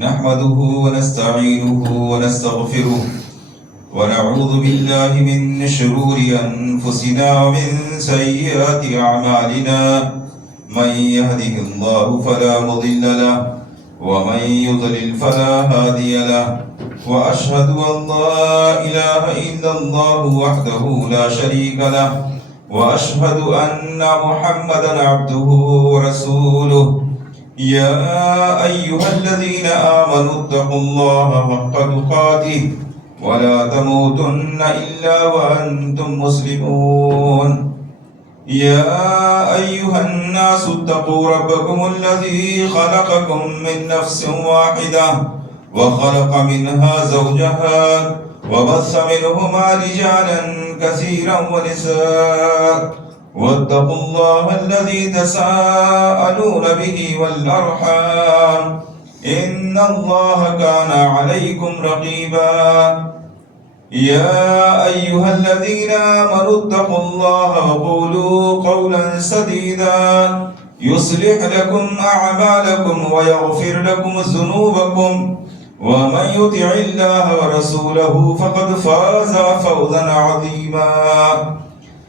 نحمده ونستعينه ونستغفره ونعوذ بالله من شرور أنفسنا ومن سيئات أعمالنا من يهده الله فلا مضل له ومن يضلل فلا هادي له وأشهد أن لا إله إلا الله وحده لا شريك له وأشهد أن محمدا عبده ورسوله يا أيها الذين آمنوا اتقوا الله حق تقاته ولا تموتن إلا وأنتم مسلمون يا أيها الناس اتقوا ربكم الذي خلقكم من نفس واحدة وخلق منها زوجها وبث منهما رجالا كثيرا ونساء واتقوا الله الذي تساءلون به والأرحام إن الله كان عليكم رقيبا يا أيها الذين آمنوا اتقوا الله وقولوا قولا سديدا يصلح لكم أعمالكم ويغفر لكم ذنوبكم ومن يطع الله ورسوله فقد فاز فوزا عظيما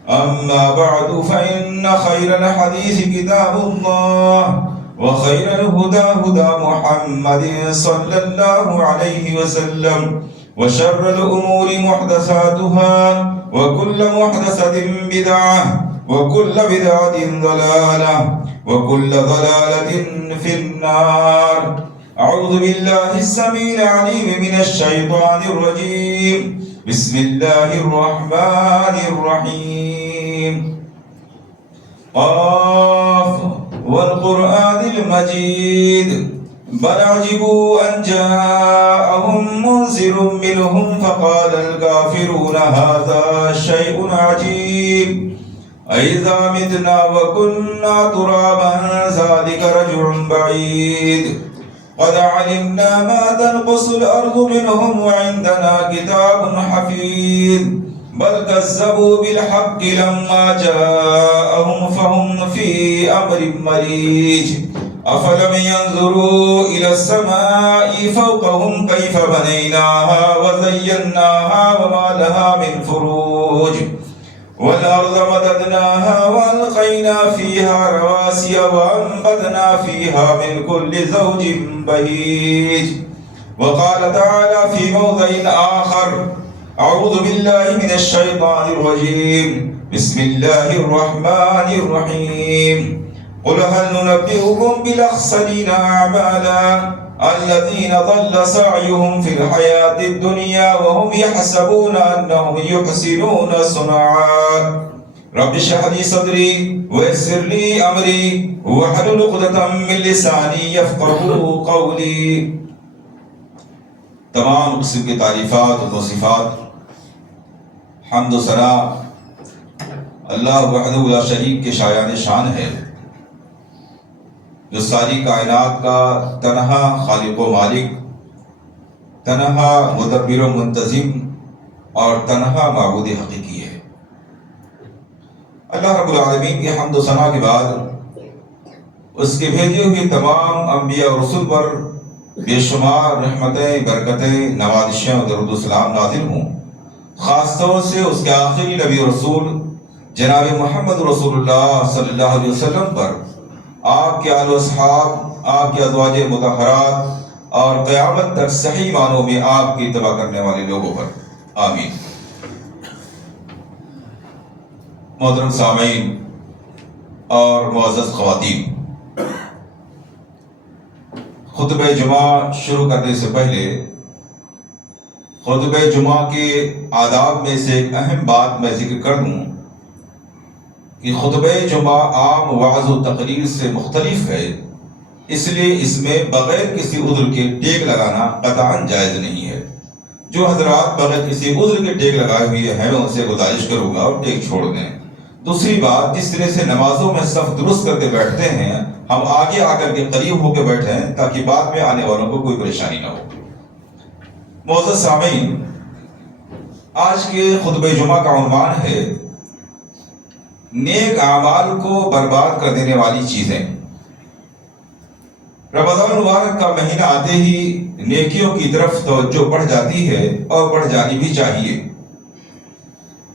أما بعد فإن خير الحديث كتاب الله وخير الهدى هدى محمد صلى الله عليه وسلم وشر الأمور محدثاتها وكل محدثة بدعة وكل بدعة ضلالة وكل ضلالة في النار. أعوذ بالله السميع العليم من الشيطان الرجيم. بسم الله الرحمن الرحيم. قاف والقرآن المجيد بل عجبوا أن جاءهم منذر منهم فقال الكافرون هذا شيء عجيب أئذا متنا وكنا ترابا ذلك رجع بعيد قد علمنا ما تنقص الأرض منهم وعندنا كتاب حفيظ بل كذبوا بالحق لما جاءهم فهم في أمر مريج أفلم ينظروا إلى السماء فوقهم كيف بنيناها وزيناها وما لها من فروج والأرض مددناها وألقينا فيها رواسي وأنبتنا فيها من كل زوج بهيج. وقال تعالى في موضع آخر أعوذ بالله من الشيطان الرجيم بسم الله الرحمن الرحيم قل هل ننبئكم بالأخسرين أعمالا الذين ضل سعيهم في الحياة الدنيا وهم يحسبون أنهم يحسنون صنعا رب اشرح لي صدري ويسر لي أمري واحلل عقدة من لساني يفقهوا قولي. تمام قسم کی تعریفات و توصیفات حمد و ثنا اللہ وحدہ لا شریک کے شایان شان ہے جو ساری کائنات کا تنہا خالق و مالک، تنہا مدبر و منتظم اور تنہا معبود حقیقی ہے. اللہ رب العالمین کی حمد و ثنا کے بعد اس کے بھیجے ہوئے تمام انبیاء اور رسول پر بے شمار رحمتیں، برکتیں، نوازشیں اور درود و سلام نازل ہوں، خاص طور سے اس کے آخری نبی رسول جناب محمد رسول اللہ صلی اللہ علیہ وسلم پر، آپ کے آل و اصحاب، آپ کے ازواج مطہرات اور قیامت تک صحیح معنوں میں آپ کی اتباع کرنے والے لوگوں پر، آمین. محترم سامعین اور معزز خواتین، خطبہ جمعہ شروع کرنے سے پہلے خطبہ جمعہ کے آداب میں سے ایک اہم بات میں ذکر کر دوں کہ خطبہ جمعہ عام وعظ و تقریر سے مختلف ہے، اس لیے اس میں بغیر کسی عذر کے ٹیک لگانا قطعاً جائز نہیں ہے. جو حضرات بغیر کسی عذر کے ٹیک لگائے ہوئے ہیں ان سے گزارش کروں گا اور ٹیک چھوڑ دیں. دوسری بات، جس طرح سے نمازوں میں صف درست کرتے بیٹھتے ہیں ہم آگے آ کر کے قریب ہو کے بیٹھیں تاکہ بعد میں آنے والوں کو کوئی پریشانی نہ ہو. معزز سامعین، آج کے خطبہ جمعہ کا عنوان ہے نیک اعمال کو برباد کر دینے والی چیزیں. رمضان المبارک کا مہینہ آتے ہی نیکیوں کی طرف توجہ بڑھ جاتی ہے اور بڑھ جانی بھی چاہیے،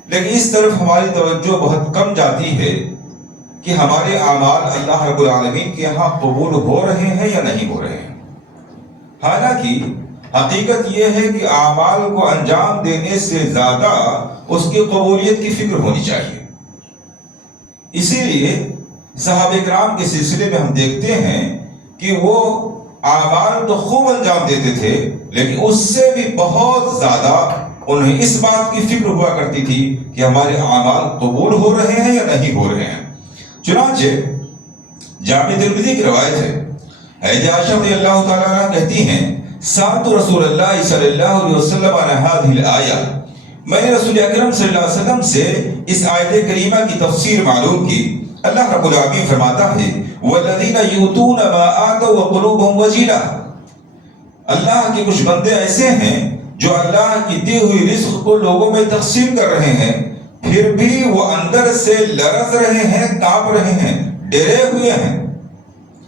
لیکن اس طرف ہماری توجہ بہت کم جاتی ہے کہ ہمارے اعمال اللہ رب العالمین کے یہاں قبول ہو رہے ہیں یا نہیں ہو رہے ہیں۔ حالانکہ حقیقت یہ ہے کہ اعمال کو انجام دینے سے زیادہ اس کی قبولیت کی فکر ہونی چاہیے۔ اسی لیے صحابہ کرام کے سلسلے میں ہم دیکھتے ہیں کہ وہ اعمال تو خوب انجام دیتے تھے، لیکن اس سے بھی بہت زیادہ انہیں اس بات کی فکر ہوا کرتی تھی کہ ہمارے اعمال قبول ہو رہے ہیں یا نہیں ہو رہے ہیں۔ چنانچہ جامع ترمذی کی روایت ہے، حضرت عائشہ رضی اللہ تعالیٰ عنہ کہتی ہیں، سألت رسول اللہ صلی اللہ علیہ وسلم عن هذه الآیہ، میں نے رسول اکرم صلی اللہ علیہ وسلم سے اس آیت کریمہ کی تفسیر معلوم کی۔ اللہ رب العالمین فرماتا ہے وَالَّذِينَ يُؤْتُونَ مَا آتَوْا وَقُلُوبُهُمْ وَجِلَةٌ، اللہ کے کچھ بندے ایسے ہیں جو اللہ کی دی ہوئی رزق کو لوگوں میں تقسیم کر رہے ہیں، پھر بھی وہ اندر سے لرز رہے ہیں، کانپ رہے ہیں، ڈرے ہوئے ہیں۔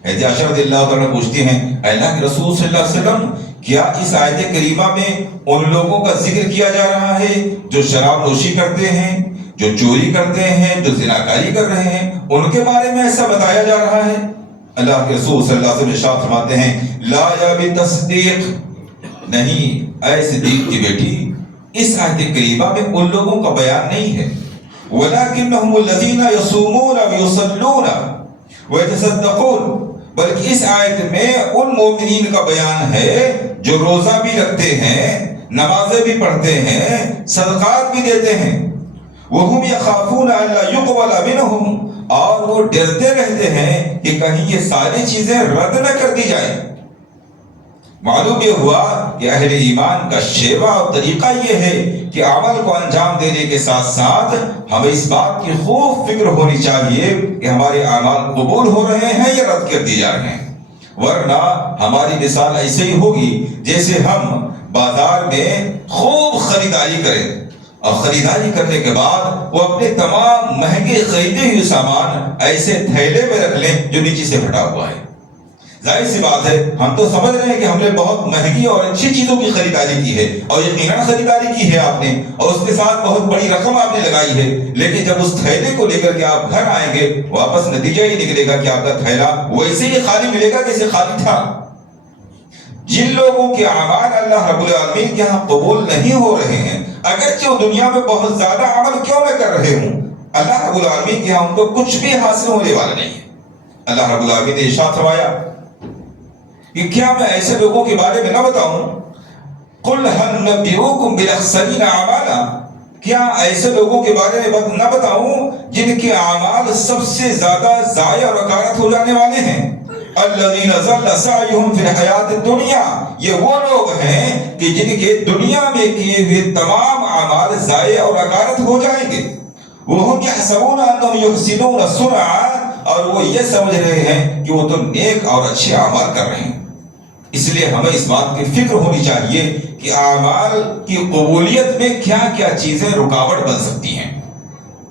حضرت عائشہ رضی اللہ تعالیٰ پوچھتی ہیں، اللہ کے رسول صلی اللہ علیہ وسلم، کیا اس آیت کریمہ میں ان لوگوں کا ذکر کیا جا رہا ہے جو شراب نوشی کرتے ہیں، جو چوری کرتے ہیں، جو زناکاری کر رہے ہیں، ان کے بارے میں ایسا بتایا جا رہا ہے؟ اللہ کے رسول صلی اللہ علیہ وسلم ارشاد فرماتے ہیں، لا یا بتصدیق، نہیں اے صدیق کی بیٹی، اس آیت کریمہ میں ان لوگوں کا بیان نہیں ہے، وَلَكِنَّهُمُ الَّذِينَ يَصُومُونَ وَيُصَلُّونَ وَيَتَصَدَّقُونَ، بلکہ اس آیت میں ان مومنین کا بیان ہے جو روزہ بھی رکھتے ہیں، نمازیں بھی پڑھتے ہیں، صدقات بھی دیتے ہیں، وَهُمْ يَخَافُونَ أَلَّا يُقْبَلَ مِنْهُمْ، اور وہ ڈرتے رہتے ہیں کہ کہیں یہ ساری چیزیں رد نہ کر دی جائیں۔ معلوم یہ ہوا کہ اہل ایمان کا شیوا اور طریقہ یہ ہے کہ عمل کو انجام دینے کے ساتھ ساتھ ہمیں اس بات کی خوب فکر ہونی چاہیے کہ ہمارے اعمال قبول ہو رہے ہیں یا رد کر دیے جا رہے ہیں، ورنہ ہماری مثال ایسے ہی ہوگی جیسے ہم بازار میں خوب خریداری کریں اور خریداری کرنے کے بعد وہ اپنے تمام مہنگے خریدے ہوئے سامان ایسے تھیلے میں رکھ لیں جو نیچے سے پھٹا ہوا ہے۔ ظاہر سی بات ہے، ہم تو سمجھ رہے ہیں کہ ہم نے بہت مہنگی اور اچھی چیزوں کی خریداری کی ہے، اور یقیناً خریداری کی ہے آپ نے، اور اس کے ساتھ بہت بڑی رقم آپ نے لگائی ہے، لیکن جب اس تھیلے کو لے کر کے آپ گھر آئیں گے، واپس نتیجہ یہ نکلے گا کہ آپ کا تھیلا ویسے ہی خالی ملے گا جیسے خالی تھا۔ جن لوگوں کے اعمال اللہ رب العالمین کے ہاں قبول نہیں ہو رہے ہیں، اگرچہ وہ دنیا میں بہت زیادہ عمل کیوں نہ کر رہے ہوں، اللہ رب العالمین کے ہاں ان کو کچھ بھی حاصل ہونے والا نہیں ہے۔ اللہ رب العالمین نے ارشاد فرمایا کہ کیا میں ایسے لوگوں کے بارے میں نہ بتاؤں، قُلْ هَلْ نُنَبِّئُكُمْ بِالْأَخْسَرِينَ أَعْمَالًا، کیا ایسے لوگوں کے بارے میں نہ بتاؤں جن کے اعمال سب سے زیادہ ضائع اور اکارت ہو جانے والے ہیں؟ الَّذِينَ ضَلَّ سَعْيُهُمْ فِي الْحَيَاةِ الدُّنْيَا، یہ وہ لوگ ہیں کہ جن کے دنیا میں کیے ہوئے تمام اعمال ضائع اور اکارت ہو جائیں گے۔ وَهُمْ يَحْسَبُونَ أَنَّهُمْ يُحْسِنُونَ صُنْعًا، اور وہ یہ سمجھ رہے ہیں کہ وہ تو نیک اور اچھے اعمال کر رہے ہیں۔ اس لیے ہمیں اس بات کی فکر ہونی چاہیے کہ اعمال کی قبولیت میں کیا کیا چیزیں رکاوٹ بن سکتی ہیں،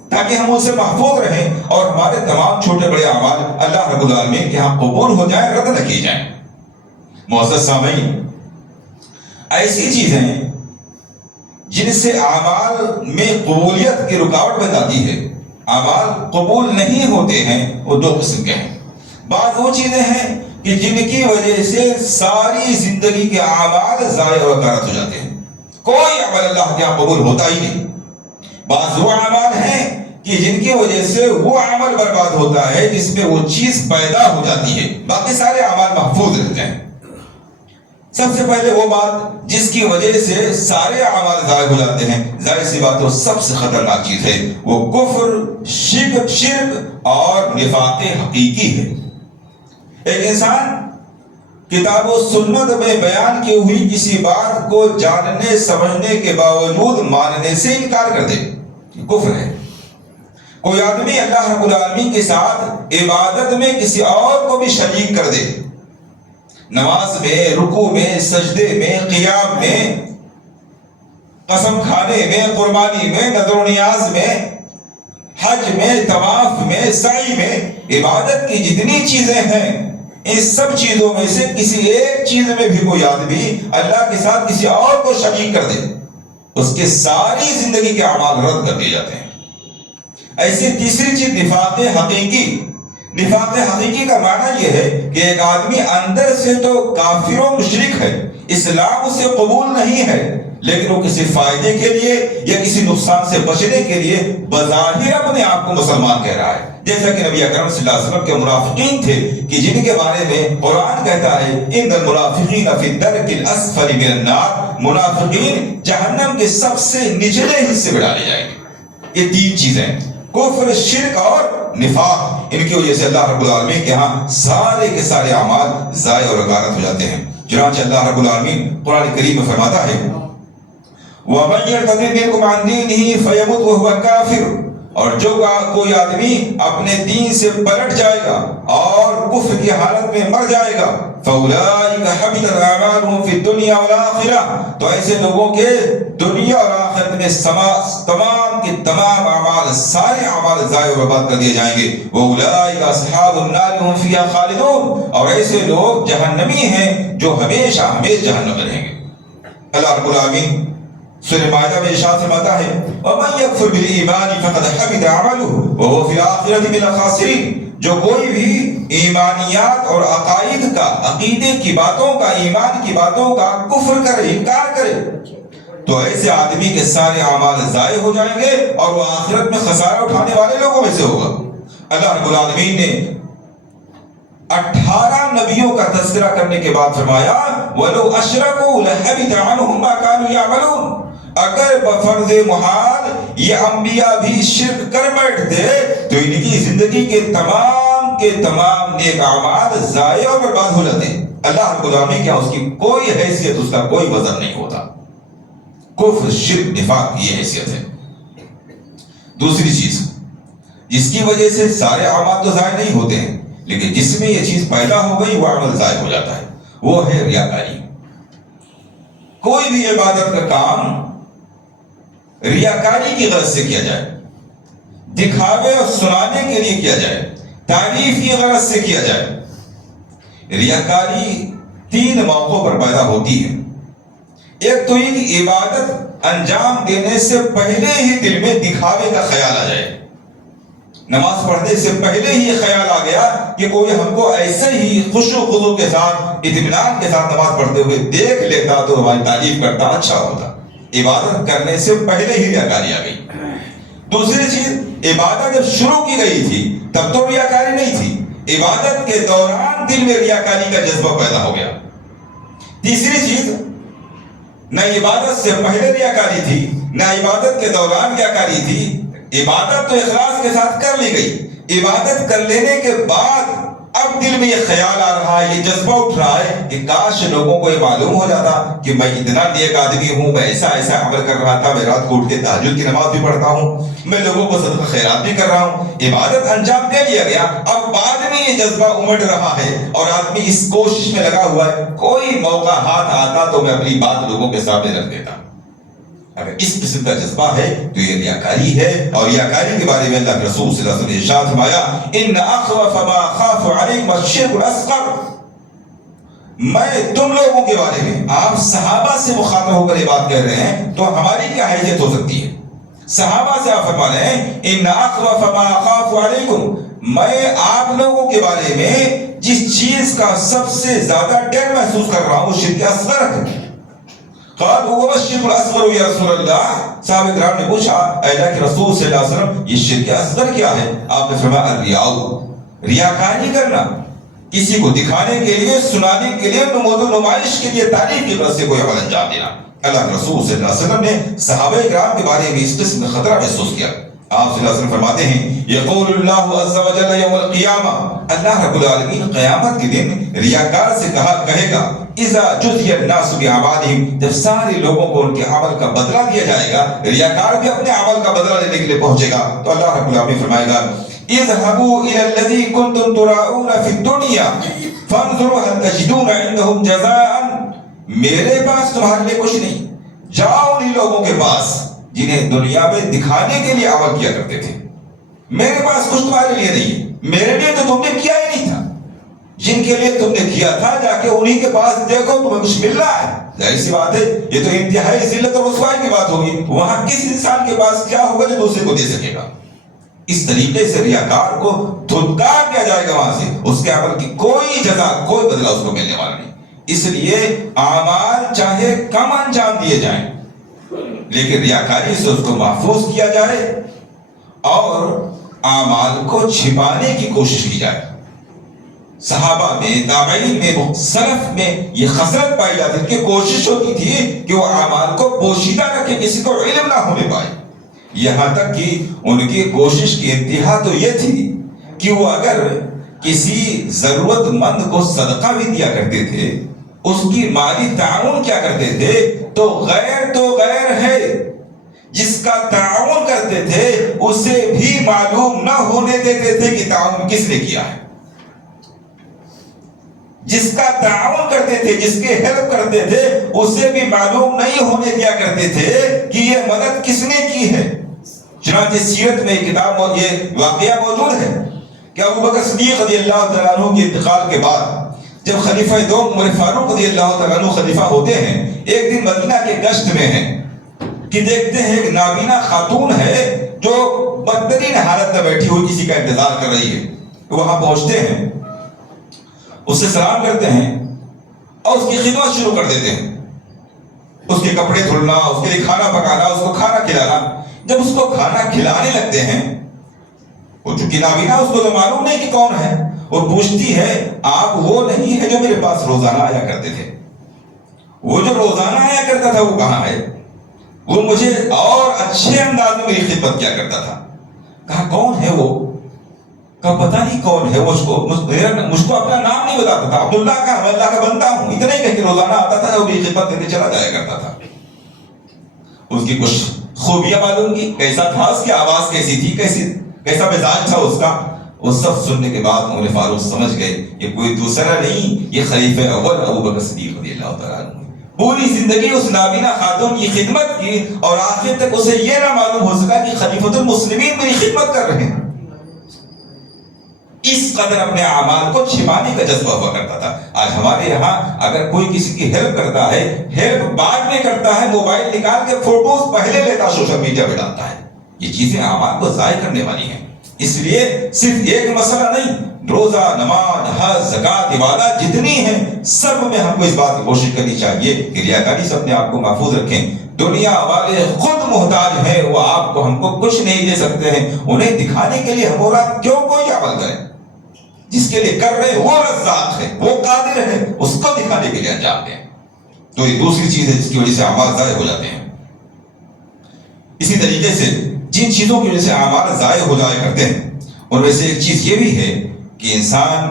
تاکہ ہم ان سے محفوظ رہیں اور ہمارے تمام چھوٹے بڑے اعمال اللہ رب العالمین کے ہاں قبول ہو جائیں، رد نہ کی جائیں۔ معزز سامعین، ایسی چیزیں جن سے اعمال میں قبولیت کی رکاوٹ بن جاتی ہے، اعمال قبول نہیں ہوتے ہیں، وہ دو قسم کے ہیں۔ بعض وہ چیزیں ہیں کہ جن کی وجہ سے ساری زندگی کے اعمال ضائع و اکارت ہو جاتے ہیں، کوئی عمل اللہ کے یہاں قبول ہوتا ہی نہیں۔ بعض وہ اعمال ہیں کہ جن کی وجہ سے وہ عمل برباد ہوتا ہے جس میں وہ چیز پیدا ہو جاتی ہے، باقی سارے اعمال محفوظ رہتے ہیں۔ سب سے پہلے وہ بات جس کی وجہ سے سارے اعمال ضائع ہو جاتے ہیں، ظاہر سی بات ہے وہ سب سے خطرناک چیز ہے، وہ کفر، شرک اور نفاق حقیقی ہے۔ ایک انسان کتاب و سنت میں بیان کی ہوئی کسی بات کو جاننے سمجھنے کے باوجود ماننے سے انکار کر دے، یہ کفر ہے۔ کوئی آدمی اللہ رب العالمین کے ساتھ عبادت میں کسی اور کو بھی شریک کر دے، نماز میں، رکوع میں، سجدے میں، قیام میں، قسم کھانے میں، قربانی میں، نذر و نیاز میں، حج میں، طواف میں، سعی میں، عبادت کی جتنی چیزیں ہیں ان سب چیزوں میں سے کسی ایک چیز میں بھی کوئی آدمی اللہ کے ساتھ کسی اور کو شریک کر دے، اس کے ساری زندگی کے اعمال رد کر دیے جاتے ہیں۔ ایسی تیسری چیز نفاق حقیقی۔ نفاق حقیقی کا معنی یہ ہے کہ ایک آدمی اندر سے تو کافر و مشرک ہے، اسلام اسے قبول نہیں ہے، لیکن وہ کسی فائدے کے لیے یا کسی نقصان سے بچنے کے لیے بظاہر اپنے آپ کو مسلمان کہہ رہا ہے، جیسا کہ نبی اکرم صلی اللہ علیہ وسلم کے منافقین تھے کہ جن کے بارے میں قرآن کہتا ہے ان المنافقین فی الدرک الاسفل من النار، منافقین جہنم کے سب سے نچلے حصے میں ڈالے جائیں گے۔ یہ تین چیزیں، کفر، شرک اور نفاق، ان کی وجہ سے اللہ رب العالمین کے ہاں سارے کے سارے اعمال ضائع اور غارت ہو جاتے ہیں۔ چنانچہ اللہ رب العالمین قرآن کریم میں فرماتا ہے وَمَن يَرْتَدِدْ مِنْكُمْ عَنْ دِينِهِ فَيَمُتْ وَهُوَ كَافِرٌ، اور جو کوئی آدمی اپنے دین سے پلٹ جائے گا اور کفر کی حالت میں مر جائے گا فَأُولَٰئِكَ حَبِطَتْ أَعْمَالُهُمْ فِي الدُّنْيَا وَالْآخِرَةِ، تو ایسے لوگوں کے دنیا اور آخرت میں تمام کے تمام اعمال، سارے اعمال ضائع و برباد کر دیے جائیں گے۔ وَأُولَٰئِكَ أَصْحَابُ النَّارِ هُمْ فِيهَا خَالِدُونَ، اور ایسے لوگ جہنمی ہیں جو ہمیشہ جہنم میں رہیں گے۔ اللہ رب العالمین سورہ مائدہ میں ارشاد فرماتا ہے وَمَن يَكْفُرْ بِالْإِيمَانِ فَقَدْ حَبِطَ عَمَلُهُ وَهُوَ فِي الْآخِرَةِ مِنَ الْخَاسِرِينَ، جو کوئی بھی ایمانیات اور عقائد کا، عقیدے کی باتوں کا، ایمان کی باتوں کا کفر کرے، انکار کرے، تو ایسے آدمی کے سارے اعمال ضائع ہو جائیں گے اور وہ آخرت میں خسارہ اٹھانے والے لوگوں میں سے ہوگا۔ اللہ رب العالمین نے 18 نبیوں کا تذکرہ کرنے کے بعد فرمایا وَلَوْ أَشْرَكُوا لَحَبِطَ عَنْهُمْ مَا كَانُوا يَعْمَلُونَ، اگر بفرض محال یہ انبیاء بھی شرک کر بیٹھتے تو ان کی زندگی کے تمام نیک اعمال ضائع اور برباد ہو جاتے۔ اللہ رب العالمین کیا اس کی کوئی حیثیت، اس کا کوئی وزن نہیں ہوتا۔ کفر، شرک، نفاق کی یہ حیثیت ہے۔ دوسری چیز جس کی وجہ سے سارے اعمال تو ضائع نہیں ہوتے ہیں، لیکن جس میں یہ چیز پیدا ہو گئی وہ عمل ضائع ہو جاتا ہے، وہ ہے ریاکاری۔ کوئی بھی عبادت کا کام ریاکاری کی غرض سے کیا جائے، دکھاوے اور سنانے کے لیے کیا جائے، تعریف کی غرض سے کیا جائے، ریاکاری 3 موقعوں پر پیدا ہوتی ہے۔ ایک تو یہ کہ عبادت انجام دینے سے پہلے ہی دل میں دکھاوے کا خیال آ جائے، نماز پڑھنے سے پہلے ہی یہ خیال آ گیا کہ کوئی ہم کو ایسے ہی خوشو خضو کے ساتھ، اطمینان کے ساتھ نماز پڑھتے ہوئے دیکھ لیتا تو ہماری تعریف کرتا، اچھا ہوتا۔ عبادت کرنے سے پہلے ہی ریاکاری آ گئی۔ دوسری چیز، عبادت جب شروع کی گئی تھی تب تو ریاکاری نہیں تھی، عبادت کے دوران دل میں ریاکاری کا جذبہ پیدا ہو گیا۔ تیسری چیز، نہ عبادت سے پہلے ریاکاری تھی نہ عبادت کے دوران ریاکاری تھی، عبادت تو اخلاص کے ساتھ کر لی گئی، عبادت کر لینے کے بعد اب دل میں یہ خیال آ رہا ہے، یہ جذبہ اٹھ رہا ہے کہ کاش لوگوں کو یہ معلوم ہو جاتا کہ میں اتنا نیک آدمی ہوں، میں ایسا عمل کر رہا تھا، میں رات کو اٹھ کے تہجد کی نماز بھی پڑھتا ہوں، میں لوگوں کو صدقہ خیرات بھی کر رہا ہوں۔ عبادت انجام دے لیا گیا، اب بعد میں یہ جذبہ امڑ رہا ہے اور آدمی اس کوشش میں لگا ہوا ہے کوئی موقع ہاتھ آتا تو میں اپنی بات لوگوں کے سامنے رکھ دیتا۔ اگر اس قسم کا جذبہ ہے تو یہ ریاکاری ہے، اور ریاکاری کے بارے میں اللہ کے رسول صلی اللہ علیہ وسلم نے ارشاد فرمایا ان اخوف ما اخاف علیکم الشرک الاصغر، میں تم لوگوں کے بارے میں، آپ صحابہ سے مخاطب ہو کر یہ بات کہہ رہے ہیں تو ہماری کیا حیثیت ہو سکتی ہے؟ صحابہ سے آپ فرما رہے ہیں ان اخوف ما اخاف علیکم، میں آپ لوگوں کے بارے میں جس چیز کا سب سے زیادہ ڈر محسوس کر رہا ہوں وہ شرک اصغر ہے۔ قالوا وما الشرك الاصغر یا رسول اللہ، صحابہ کرام نے پوچھا اے اللہ کے رسول صلی اللہ علیہ وسلم یہ شرک اصغر کیا ہے؟ آپ نے فرمایا الریاء، ریاکاری کرنا، کسی کو دکھانے کے لیے، سنانے کے لیے، نمود و نمائش کے لیے، تعریف کی طرف سے کوئی عمل انجام دینا۔ اللہ کے رسول صلی اللہ علیہ وسلم نے صحابہ کرام کے بارے میں اس قسم کا خطرہ محسوس کیا۔ آپ صلی اللہ علیہ وسلم فرماتے ہیں یقول اللہ عز و جل یوم القیامہ، اللہ رب العالمین قیامت کے دن ریاکار سے کہے گا اذا جزی الناس باعمالهم، جب سارے لوگوں کو ان کے عمل کا بدلہ دیا جائے گا، ریاکار بھی اپنے عمل کا بدلہ لینے کے لیے پہنچے گا، تو اللہ رب العالمین فرمائے گا اذهبوا الى الذي كنتم تراؤون في الدنيا فانظروا هل تجدون عندهم جزاء، میرے پاس تمہارے لیے کچھ نہیں، جاؤ انہی لوگوں کے پاس جنہیں دنیا میں دکھانے کے لیے عمل کیا کرتے تھے، میرے پاس کچھ تمہارے لیے نہیں ہے، میرے لیے تو تم نے کیا ہی نہیں تھا، جن کے لیے تم نے کیا تھا جا کے انہی کے پاس دیکھو تمہیں کچھ مل رہا ہے. ظاہر سی بات ہے یہ تو انتہائی ذلت اور رسوائی کی بات ہوگی. وہاں کس انسان کے پاس کیا ہوگا جو دوسرے کو دے سکے گا؟ اس طریقے سے ریاکار کو دھتکار کیا جائے گا وہاں سے. اس کے عمل کی کوئی جزا کوئی بدلہ اس کو ملنے والا نہیں. اس لیے اعمال چاہے کم انجام دیے جائیں لیکن ریاکاری سے اس کو محفوظ کیا جائے اور اعمال کو چھپانے کی کوشش کی جائے. صحابہ میں، تابعین میں، سلف میں یہ خصلت پائی جاتی تھی کہ کوشش ہوتی تھی کہ وہ اعمال کو پوشیدہ رکھے، کسی کو علم نہ ہونے پائے. یہاں تک کہ ان کی کوشش کی انتہا تو یہ تھی کہ وہ اگر کسی ضرورت مند کو صدقہ بھی دیا کرتے تھے، اس کی مالی تعاون کیا کرتے تھے تو غیر ہے. جس کا تعاون کرتے تھے اسے بھی معلوم نہ ہونے دیتے تھے کہ تعاون کس نے کیا ہے. جس کا تعاون کرتے تھے، جس کے ہیلپ کرتے تھے، اسے بھی معلوم نہیں ہونے دیا کرتے تھے کہ یہ مدد کس نے کی ہے. چنانچہ سیرت میں کتاب اور یہ واقعہ موجود ہے کہ ابو بکر صدیق رضی اللہ تعالیٰ عنہ کے انتقال کے بعد جب خلیفہ دوم عمر فاروق رضی اللہ تعالیٰ عنہ خلیفہ ہوتے ہیں، ایک دن مدینہ کے گشت میں ہیں کہ دیکھتے ہیں ایک نابینا خاتون ہے جو بدترین حالت میں بیٹھی ہوئی کسی کا انتظار کر رہی ہے. وہاں پہنچتے ہیں، اس سے سلام کرتے ہیں اور اس کی خدمت شروع کر دیتے ہیں. اس کے کپڑے دھلنا، اس کے لیے کھانا پکانا، اس کو کھانا کھلانا. جب اس کو کھانا کھلانے لگتے ہیں، وہ چونکہ نابینا اس کو تو معلوم نہیں کہ کون ہے، وہ پوچھتی ہے آپ وہ نہیں ہے جو میرے پاس روزانہ آیا کرتے تھے؟ وہ جو روزانہ آیا کرتا تھا وہ کہاں ہے؟ وہ مجھے اور اچھے انداز میں میری خدمت کیا کرتا تھا. کہا کون ہے وہ؟ کہا پتہ نہیں کون ہے. مجھ کو اپنا نام نہیں بتاتا تھا. عبداللہ کا، میں اللہ کا بندہ ہوں، اتنا ہی کہہ کے روزانہ آتا تھا اور میری خدمت کر کے چلا جایا کرتا تھا. اس کی کچھ خوبیاں معلوم کی، کیسا تھا، اس کی آواز کیسی تھی، کیسا مزاج تھا اس کا. وہ سب سننے کے بعد عمر فاروق سمجھ گئے یہ کوئی دوسرا نہیں، یہ خلیفہ اول ابو بکر صدیق رضی اللہ تعالیٰ عنہ. پوری زندگی اس نابینا خاتون کی خدمت کی اور آخر تک اسے یہ نہ معلوم ہو سکا کہ خلیفۃ المسلمین میری خدمت کر رہے ہیں. اس قدر اپنے اعمال کو چھپانے کا جذبہ ہوا کرتا تھا. آج ہمارے یہاں اگر کوئی کسی کی ہیلپ کرتا ہے، ہیلپ بعد میں کرتا ہے، موبائل نکال کے فوٹوز پہلے لیتا، سوشل میڈیا پہ ڈالتا ہے. یہ چیزیں اعمال کو ضائع کرنے والی ہیں. اس لیے صرف ایک مسئلہ نہیں، روزہ، نماز، حج، زکات، عبادات جتنی ہیں سب میں ہم کو اس بات کی کوشش کرنی چاہیے کہ ریاکاری سے اپنے آپ کو محفوظ رکھیں. دنیا والے خود محتاج ہیں، وہ آپ کو ہم کو کچھ نہیں دے سکتے ہیں. انہیں دکھانے کے لیے ہم اور آپ کیوں کوئی عمل کریں؟ جس کے لیے کر رہے ہیں وہ رزاق ہے، وہ قادر ہے، اس کو دکھانے کے لیے انجام دیں. تو یہ دوسری چیز ہے جس کی وجہ سے اعمال ضائع ہو جاتے ہیں. اسی طریقے سے جن چیزوں کی وجہ سے اعمال ضائع ہو جایا کرتے ہیں ان میں سے ایک چیز یہ بھی ہے کہ انسان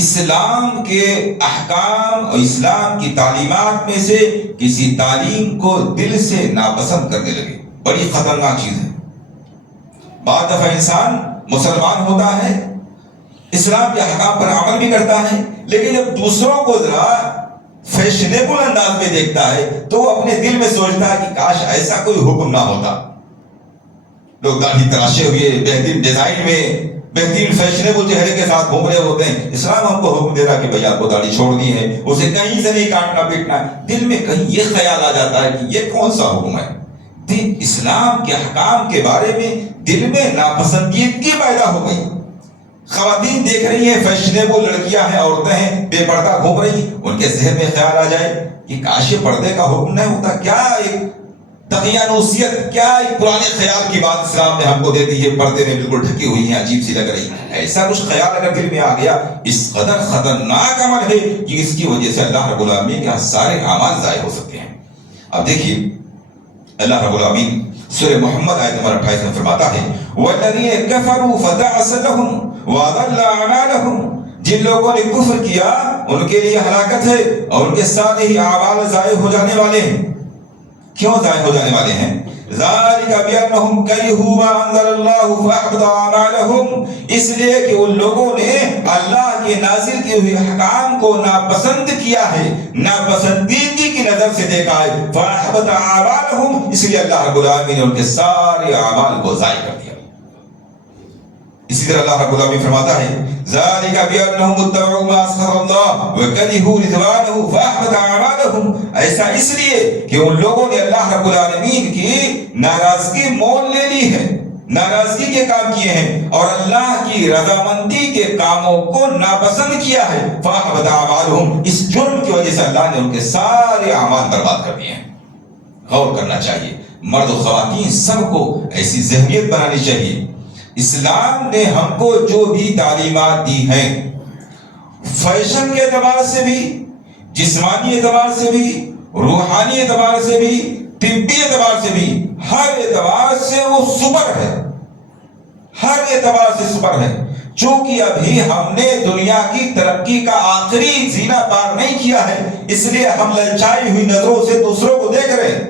اسلام کے احکام اور اسلام کی تعلیمات میں سے کسی تعلیم کو دل سے ناپسند کرنے لگے. بڑی خطرناک چیز ہے. بعض دفعہ انسان مسلمان ہوتا ہے، اسلام کے احکام پر عمل بھی کرتا ہے، لیکن جب دوسروں کو ذرا فیشنیبل انداز میں دیکھتا ہے تو وہ اپنے دل میں سوچتا ہے کہ کاش ایسا کوئی حکم نہ ہوتا. لوگ داڑھی تراشے ہوئے بہترین ڈیزائن میں بہترین فیشنیبل چہرے کے ساتھ گھوم رہے ہوتے ہیں. اسلام ہم کو حکم دے رہا کہ بھئی آپ کو داڑھی چھوڑنی ہے، اسے کہیں سے نہیں کاٹنا پیٹنا. دل میں کہیں یہ خیال آ جاتا ہے کہ یہ کون سا حکم ہے؟ دل اسلام کے احکام کے بارے میں دل میں ناپسندیدگی پیدا ہو گئی. خواتین دیکھ رہی ہیں، فیشنیبل لڑکیاں ہیں، عورتیں ہیں، بے پردہ گھوم رہی، ان کے ذہن میں خیال آ جائے کہ کاش یہ پردے کا حکم نہیں ہوتا. کیا ایک دقیانوسیت، کیا ایک پرانے خیال کی بات اسلام نے ہم کو دے دی ہے، پردے میں بالکل ڈھکی ہوئی ہیں، عجیب سی لگ رہی. ایسا کچھ خیال اگر دل میں آ گیا، اس قدر خطرناک عمل ہے کہ اس کی وجہ سے اللہ رب العالمین کے سارے اعمال ضائع ہو سکتے ہیں. اب دیکھیے اللہ رب العالمین سورہ محمد آیت نمبر 28 میں فرماتا ہے وَالَّذِينَ كَفَرُوا فَتَعْسَ لَهُمْ وَأَضَلَّ أَعْمَالَهُمْ. جن لوگوں نے کفر کیا ان کے لیے ہلاکت ہے اور ان کے سارے ہی اعمال ضائع ہو جانے والے ہیں. کیوں ضائع ہو جانے والے ہیں؟ ذَلِكَ بِأَنَّهُمْ كَرِهُوا مَا أَنزَلَ اللَّهُ فَأَحْبَطَ أَعْمَالَهُمْ. اس لیے کہ ان لوگوں نے اللہ کے نازل کیے ہوئے احکام کو ناپسند کیا ہے، ناپسندیدگی کی نظر سے دیکھا ہے. فَأَحْبَطَ أَعْمَالَهُمْ. اس لیے اللہ رب العالمین نے ان کے سارے اعمال کو ضائع کر دیا. اسی طرح اللہ رب العالمین فرماتا ہے ذالک بانہم اتبعوا ما اسخط اللہ وکرہوا رضوانہ فاحبط اعمالہم، ایسا اس لیے کہ ان لوگوں نے اللہ رب العالمین کی ناراضگی مول لے لی ہے، ناراضگی کے کام کیے ہیں اور اللہ کی رضامندی کے کاموں کو ناپسند کیا ہے، فاحبط اعمالہم، اس جرم کی وجہ سے اللہ نے ان کے سارے اعمال برباد کر دیے ہیں۔ غور کرنا چاہیے، مرد و خواتین سب کو ایسی ذہنیت بنانی چاہیے۔ اسلام نے ہم کو جو بھی تعلیمات دی ہیں، فیشن کے اعتبار سے بھی، جسمانی اعتبار سے بھی، روحانی اعتبار سے بھی، طبی اعتبار سے بھی، ہر اعتبار سے وہ سپر ہے، ہر اعتبار سے سپر ہے۔ چونکہ ابھی ہم نے دنیا کی ترقی کا آخری زینہ پار نہیں کیا ہے، اس لیے ہم للچائی ہوئی نظروں سے دوسروں کو دیکھ رہے ہیں۔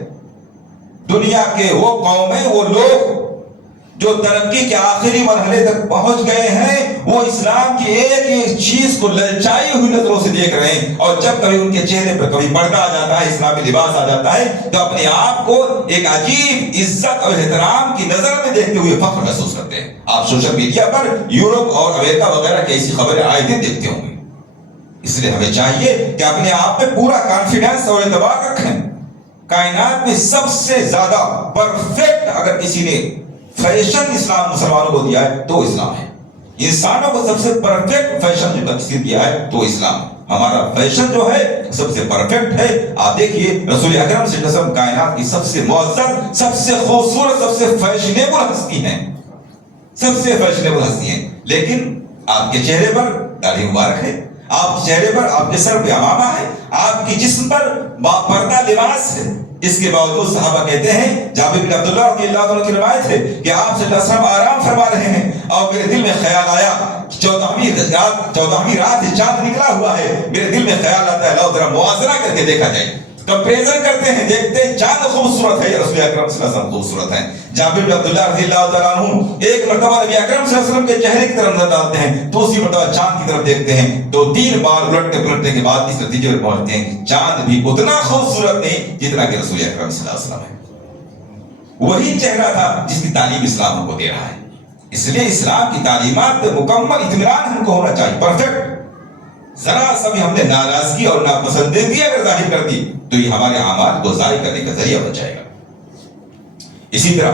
دنیا کے وہ قومیں، وہ لوگ جو ترقی کے آخری مرحلے تک پہنچ گئے ہیں، وہ اسلام کی ایک ایک چیز کو للچائی ہوئی نظروں سے دیکھ رہے ہیں، اور جب کبھی ان کے چہرے پر کبھی پردہ آ جاتا ہے، اسلامی لباس آ جاتا ہے، تو اپنے آپ کو ایک عجیب عزت اور احترام کی نظر میں دیکھتے ہوئے فخر محسوس کرتے ہیں۔ آپ سوشل میڈیا پر یورپ اور امریکہ وغیرہ کی ایسی خبریں آئے دن دیکھتے ہوں گے۔ اس لیے ہمیں چاہیے کہ اپنے آپ میں پورا کانفیڈنس اور اعتبار رکھیں۔ کائنات میں سب سے زیادہ پرفیکٹ اگر کسی نے فیشن اسلام مسلمانوں کو دیا ہے تو اسلام ہے۔ انسانوں کو سب سے پرفیکٹ فیشن جو کسی نے دیا ہے تو اسلام ہے۔ ہمارا فیشن جو ہے سب سے پرفیکٹ ہے۔ آپ دیکھیے رسول اکرم صلی اللہ علیہ وسلم کائنات کی سب سے معزز، سب سے خوبصورت، سب سے فیشنیبل ہستی ہیں، سب سے فیشنیبل ہستی ہیں، لیکن آپ کے چہرے پر داڑھی مبارک ہے، آپ کے چہرے پر، آپ کے سر پہ عمامہ ہے، آپ کے جسم پر باپردہ لباس ہے۔ اس کے باوجود صحابہ کہتے ہیں، جابر بن عبداللہ رضی اللہ عنہ کی روایت ہے کہ آپ صلی اللہ علیہ وسلم آرام فرما رہے ہیں اور میرے دل میں خیال آیا، 14ویں رات چاند نکلا ہوا ہے، میرے دل میں خیال آتا ہے لو ذرا موازنہ کر کے دیکھا جائے، کمپیریزن کرتے ہیں، دیکھتے ہیں چاند خوبصورت ہے یا رسول اکرم صلی اللہ علیہ وسلم خوبصورت ہیں۔ جابر بن عبداللہ رضی اللہ تعالیٰ عنہ ایک مرتبہ نبی اکرم صلی اللہ علیہ وسلم کے چہرے کی طرف نظر ڈالتے ہیں، دوسری مرتبہ چاند کی طرف دیکھتے ہیں، تو 3 بار الٹنے پلٹنے کے بعد اس نتیجے پر پہنچتے ہیں کہ چاند بھی اتنا خوبصورت نہیں جتنا کہ رسول اکرم صلی اللہ علیہ وسلم ہے۔ وہی چہرہ تھا جس کی تعلیم اسلام ہم کو دے رہا ہے۔ اس لیے اسلام کی تعلیمات پہ مکمل اطمینان ہم کو ہونا چاہیے، پرفیکٹ۔ ذرا سا بھی ہم نے ناراضگی اور ناپسندیدگی اگر ظاہر کر دی تو یہ ہمارے اعمال کو ظاہر کرنے کا ذریعہ بن جائے گا۔ اسی طرح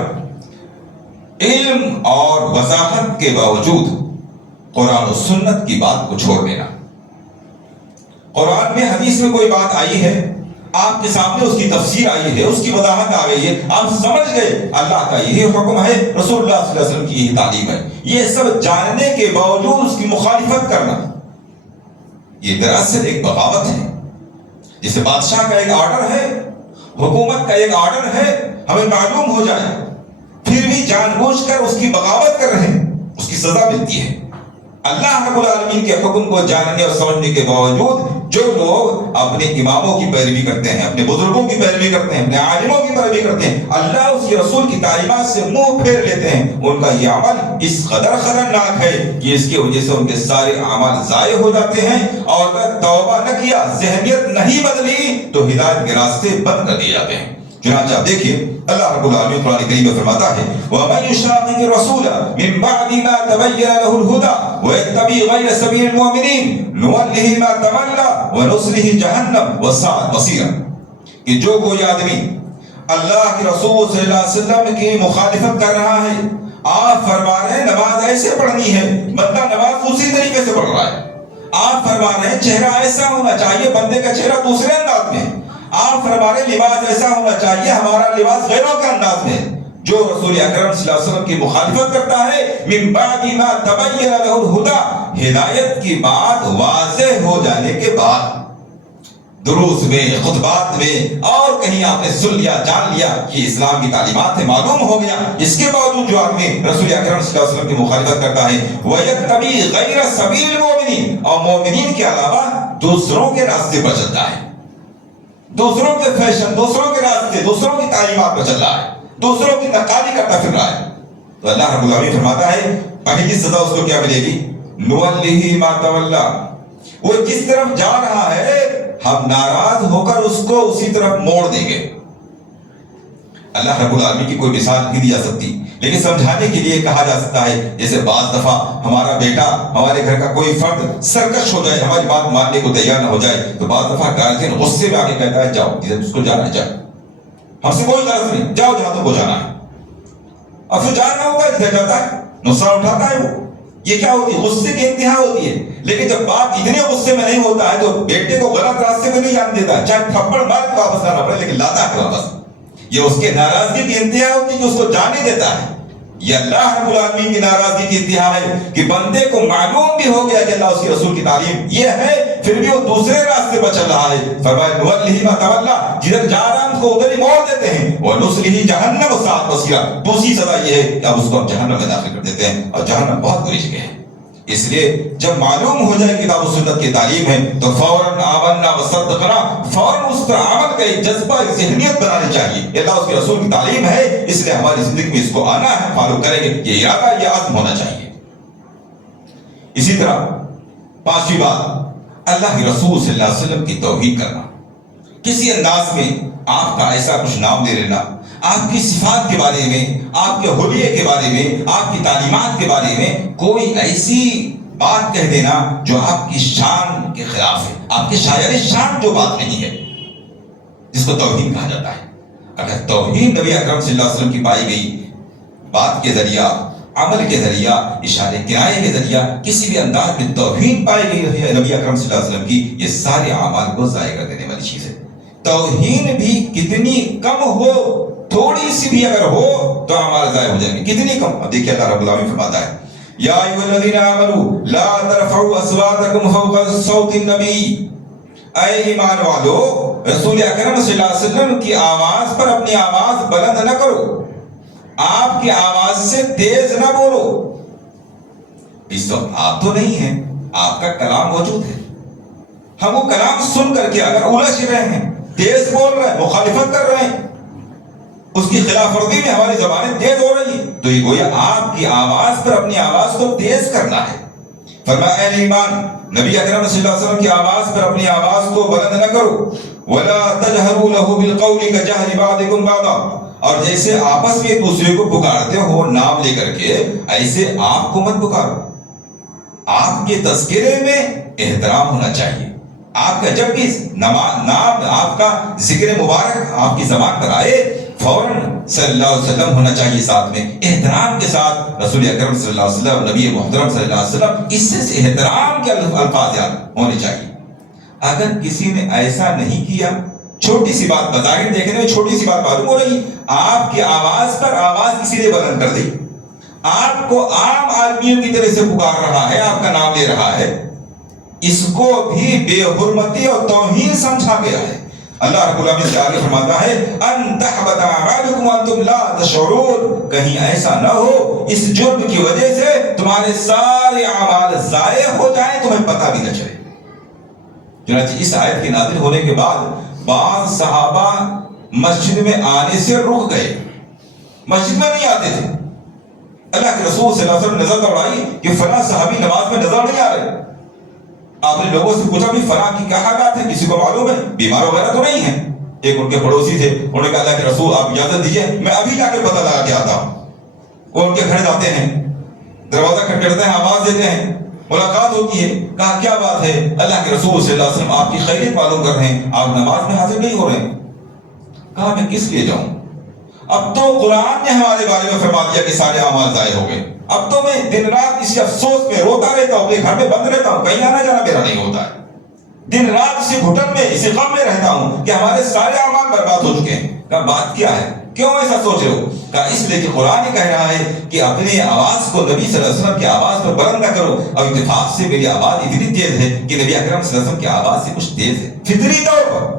علم اور وضاحت کے باوجود قرآن و سنت کی بات کو چھوڑ دینا۔ قرآن میں حدیث میں کوئی بات آئی ہے، آپ کے سامنے اس کی تفسیر آئی ہے، اس کی وضاحت آ گئی ہے، آپ سمجھ گئے اللہ کا یہی حکم ہے، رسول اللہ صلی اللہ علیہ وسلم کی یہی تعلیم ہے، یہ سب جاننے کے باوجود اس کی مخالفت کرنا، یہ دراصل ایک بغاوت ہے۔ جیسے بادشاہ کا ایک آرڈر ہے، حکومت کا ایک آرڈر ہے، ہمیں معلوم ہو جائے پھر بھی جان بوجھ کر اس کی بغاوت کر رہے ہیں، اس کی سزا ملتی ہے۔ اللہ رب العالمین کے حکم کو جاننے اور سمجھنے کے باوجود جو لوگ اپنے اماموں کی پیروی کرتے ہیں، اپنے بزرگوں کی پیروی کرتے ہیں، اپنے عالموں کی پیروی کرتے ہیں، اللہ اس کے رسول کی تعلیمات سے منہ پھیر لیتے ہیں، ان کا یہ عمل اس قدر خطرناک ہے کہ اس کی وجہ سے ان کے سارے اعمال ضائع ہو جاتے ہیں، اور اگر توبہ نہ کیا، ذہنیت نہیں بدلی تو ہدایت کے راستے بند کر دیے جاتے ہیں۔ چنانچہ آپ دیکھیے اللہ رب العالمین قرآن کریم میں فرماتا ہے وَمَن يُشَاقِقِ الرَّسُولَ مِن بَعْدِ مَا تَبَيَّنَ لَهُ الْهُدَى وَيَتَّبِعْ غَيْرَ سَبِيلِ الْمُؤْمِنِينَ نُوَلِّهِ مَا تَوَلَّى وَنُصْلِهِ جَهَنَّمَ وَسَاءَتْ مَصِيرًا، کہ جو کوئی آدمی اللہ کے رسول صلی اللہ علیہ وسلم کی مخالفت کر رہا ہے، آپ فرما رہے ہیں نماز ایسے پڑھنی ہے، بندہ نماز اسی طریقے سے پڑھ رہا ہے، آپ فرما رہے ہیں چہرہ ایسا ہونا چاہیے، بندے کا چہرہ دوسرے انداز میں، آپ فرما رہے لباس ایسا ہونا چاہیے، ہمارا لباس غیروں کے انداز میں۔ جو رسول اکرم صلی اللہ علیہ وسلم کی مخالفت کرتا ہے، من بعد ما تبین له الہدی، ہدایت کی بات واضح ہو جانے کے بعد، دروس میں، خطبات میں اور کہیں آپ نے سن لیا، جان لیا کہ اسلام کی تعلیمات ہے، معلوم ہو گیا، اس کے باوجود جو آدمی رسول اکرم صلی اللہ علیہ وسلم کی مخالفت کرتا ہے، وَيَتَّبِعْ غَيْرَ سَبِيلِ الْمُؤْمِنِينَ، اور مومنین کے علاوہ دوسروں کے راستے پر چلتا ہے، دوسروں کے فیشن، دوسروں کے راستے، دوسروں کی تعلیمات پر چل رہا ہے، دوسروں کی نقالی کرتا پھر رہا ہے، تو اللہ رب العالمین فرماتا ہے پہلی سزا اس کو کیا ملے گی؟ نُوَلِّهِ مَا تَوَلَّى، وہ جس طرف جا رہا ہے ہم ناراض ہو کر اس کو اسی طرف موڑ دیں گے۔ اللہ رب العالمین کی کوئی مثال نہیں دی جا سکتی، لیکن سمجھانے کے لیے کہا جا سکتا ہے جیسے بعض دفعہ ہمارا بیٹا، ہمارے گھر کا کوئی فرد سرکش ہو جائے، ہماری بات ماننے کو تیار نہ ہو جائے، تو بعض دفعہ گارجین غصے میں آ کے کہتا ہے جاؤ جدھر اس کو جانا ہے جاؤ، ہم سے کوئی غرض نہیں، جاؤ جہاں تم کو جانا ہے، اور پھر جانا ہوتا ہے جدھر جاتا ہے، نقصان اٹھاتا ہے وہ۔ یہ کیا ہوتی ہے؟ غصے کی انتہا ہوتی ہے۔ لیکن جب باپ اتنے غصے میں نہیں ہوتا ہے تو بیٹے کو غلط راستے میں نہیں جانے دیتا، چاہے تھپڑ مار کے واپس لانا پڑے لیکن لاتا ہے واپس۔ یہ اس کے ناراضگی کی انتہا ہوتی ہے کہ اس کو جانے دیتا ہے۔ یہ اللہ رب العالمین کی ناراضگی کی انتہا ہے کہ بندے کو معلوم بھی ہو گیا کہ اللہ اس کے رسول کی تعلیم یہ ہے، پھر بھی وہ دوسرے راستے پر چل رہا ہے۔ فرمایا نوَلِّهِ مَا تَوَلَّىٰ، جدھر جا رہا ہے اس کو ادھر ہی موڑ دیتے ہیں۔ وَنُصْلِهِ جَهَنَّمَ وَسَاءَتْ مَصِيرًا، دوسری سزا یہ ہے کہ اب اس کو ہم جہنم میں داخل کر دیتے ہیں، اور جہنم بہت بری جگہ ہے۔ اس لیے جب معلوم ہو جائے کتاب و سنت کی تعلیم ہے تو فوراً آمنا وصدقنا، فوراً اس پر عمل کا ایک جذبہ، ایک ذہنیت بنانی چاہیے۔ اللہ اس کے رسول کی تعلیم ہے، اس لیے ہماری زندگی میں اس کو آنا ہے، فالو کریں گے، یہ ارادہ، یہ عزم ہونا چاہیے۔ اسی طرح پانچویں بات، اللہ کے رسول صلی اللہ علیہ وسلم کی توحید کرنا۔ کسی انداز میں آپ کا ایسا کچھ نام دے لینا، آپ کی صفات کے بارے میں، آپ کے حلیے کے بارے میں، آپ کی تعلیمات کے بارے میں کوئی ایسی بات کہہ دینا جو آپ کی شان کے خلاف ہے، آپ کی شاعر شان جو بات نہیں ہے، جس کو توہین کہا جاتا ہے۔ اگر توہین نبی اکرم صلی اللہ علیہ وسلم کی پائی گئی، بات کے ذریعہ، عمل کے ذریعہ، اشارے کنایے کے ذریعہ کسی بھی انداز میں توہین پائی گئی نبی اکرم صلی اللہ علیہ وسلم کی، یہ سارے اعمال کو ضائع کر دینے والی چیز ہے۔ توہین بھی کتنی کم ہو، تھوڑی سی بھی اگر ہو تو اعمال ضائع ہو جائیں گے، کتنی کم۔ اب دیکھیے اللہ رب العالمین فرماتا ہے یا ایھا الذین آمنوا لا ترفعوا اصواتکم فوق صوت النبی، اے ایمان والو رسول اکرم صلی اللہ علیہ وسلم کی آواز پر اپنی آواز بلند نہ کرو، آپ کی آواز سے تیز نہ بولو۔ اس وقت آپ تو نہیں ہیں، آپ کا کلام موجود ہے، ہم وہ کلام سن کر کے اگر الجھ رہے ہیں، تیز بول رہے ہیں، مخالفت کر رہے ہیں، اس کی خلاف ورزی میں ہماری زبانیں تیز ہو رہی ہیں، تو یہ گویا آپ کی آواز پر اپنی آواز کو تیز کرنا ہے۔ فرمایا اے ایمان، نبی اکرم صلی اللہ علیہ وسلم کی آواز پر اپنی آواز کو بلند نہ کرو۔ وَلَا تَجْهَرُوا لَهُ بِالْقَوْلِ كَجَهْرِ بَعْضِكُمْ بَعْضًا، اور جیسے آپس میں ایک دوسرے کو پکارتے ہو نام لے کر کے، ایسے آپ کو مت پکارو۔ آپ کے تذکرے میں احترام ہونا چاہیے۔ آپ کا جب بھی نام، آپ کا ذکر مبارک آپ کی زبان پر آئے، فوراً صلی اللہ علیہ وسلم ہونا چاہیے ساتھ میں، احترام کے ساتھ رسول اکرم صلی اللہ علیہ وسلم، نبی محترم صلی اللہ علیہ وسلم، اس سے احترام کے الفاظ یاد ہونے چاہیے۔ اگر کسی نے ایسا نہیں کیا، چھوٹی سی بات، بظاہر دیکھنے میں چھوٹی سی بات معلوم ہو رہی، آپ کی آواز پر آواز کسی نے بلند کر دی، آپ کو عام آدمیوں کی طرح سے پکار رہا ہے، آپ کا نام لے رہا ہے، اس کو بھی بے حرمتی اور توہین سمجھا گیا ہے۔ اللہ رب العالمین سے آگے فرماتا ہے ان تحبط اعمالکم وانتم لا تشعرون، کہیں ایسا نہ ہو اس جرم کی وجہ سے تمہارے سارے اعمال ضائع ہو جائیں، تمہیں پتہ بھی نہ چلے۔ چنانچہ اس آیت کے نازل ہونے کے بعد بعض صحابہ مسجد میں آنے سے رک گئے، مسجد میں نہیں آتے تھے۔ اللہ کے رسول صلی اللہ علیہ وسلم نظر دوڑائی کہ فلاں صحابی نماز میں نظر نہیں آ رہے۔ آپ نے لوگوں سے پوچھا بھی فلاں کی کیا حالات ہے، کسی کو معلوم ہے؟ بیمار وغیرہ تو نہیں ہے؟ ایک ان کے پڑوسی تھے، انہوں نے کہا اللہ کے رسول آپ اجازت دیجیے میں ابھی جا کے پتہ لگا کے آتا ہوں۔ وہ ان کے گھر جاتے ہیں، دروازہ کھٹکھٹاتے ہیں، آواز دیتے ہیں، ملاقات ہوتی ہے۔ کہا کیا بات ہے؟ اللہ کے رسول صلی اللہ علیہ وسلم آپ کی خیریت معلوم کر رہے ہیں، آپ نماز میں حاضر نہیں ہو رہے ہیں۔ کہا میں کس لیے جاؤں؟ اب تو قرآن نے ہمارے بارے میں فرما دیا کہ سارے اعمال ضائع ہو گئے، اب تو میں دن رات اسی افسوس میں روتا رہتا ہوں، اپنے گھر میں بند رہتا ہوں، کہیں آنا جانا میرا نہیں ہوتا ہے، دن رات اسی گھٹن میں، اسی غم میں رہتا ہوں کہ ہمارے سارے اعمال برباد ہو چکے ہیں۔ کہا بات کیا ہے، کیوں ایسا سوچ رہے ہو؟ کہا اس لیے کہ قرآن کہہ رہا ہے کہ اپنی آواز کو نبی صلی اللہ علیہ وسلم کی آواز پر بلند نہ کرو، اور اتفاق سے میری آواز اتنی تیز ہے کہ نبی اکرم صلی اللہ علیہ وسلم کی آواز سے کچھ تیز ہے، فطری طور پر